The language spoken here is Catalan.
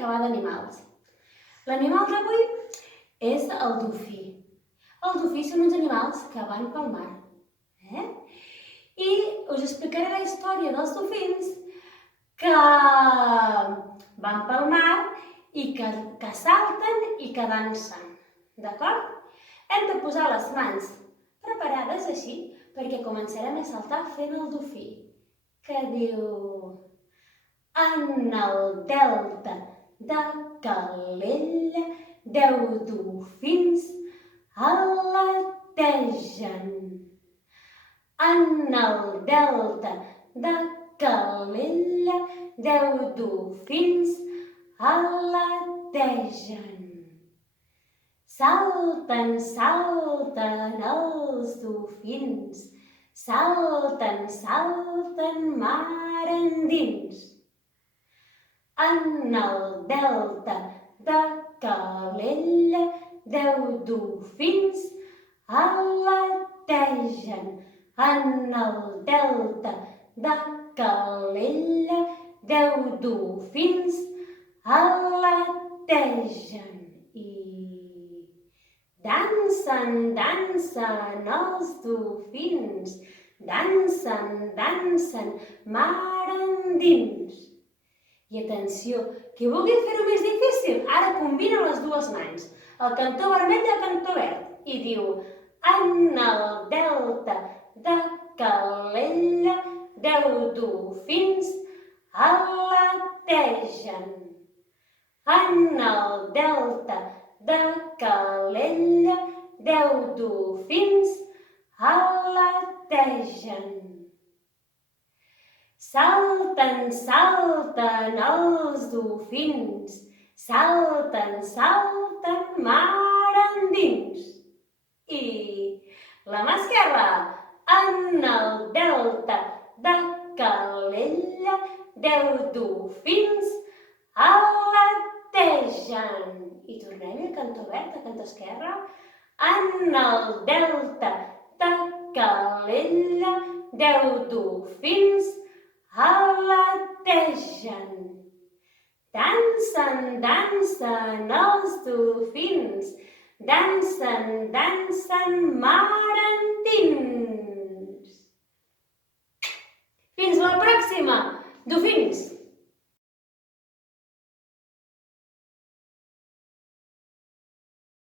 que va d'animals. L'animal d'avui és el dofí. Els dofís són uns animals que van pel mar. I us explicaré la història dels dofins que van pel mar i que salten i que dansen. D'acord? Hem de posar les mans preparades així perquè començarem a saltar fent el dofí, que diu: en el delta de Calella 10 dofins aletegen. En el delta de Calella 10 dofins aletegen. Salten, salten els dofins, salten, salten mar endins. En el delta de Calella 10 dofins aletegen. En el delta de Calella 10 dofins aletegen. Dansen, dansen els dofins, dansen, dansen mar endins. I atenció, qui vulgui fer-ho més difícil, ara combina les dues mans, el cantó vermell i el cantó verd, i diu: en el delta de Calella 10 dofins aletegen. En el delta de Calella 10 dofins aletegen. Salten, salten els dofins, salten, salten mar endins. I la mà esquerra, en el delta de Calella 10 dofins aletegen. I tornem al cantó verd, al cantó esquerre. En el delta de Calella 10 dofins aletegen. Dansen, dansen els dofins, dansen, dansen mar endins. Fins la pròxima!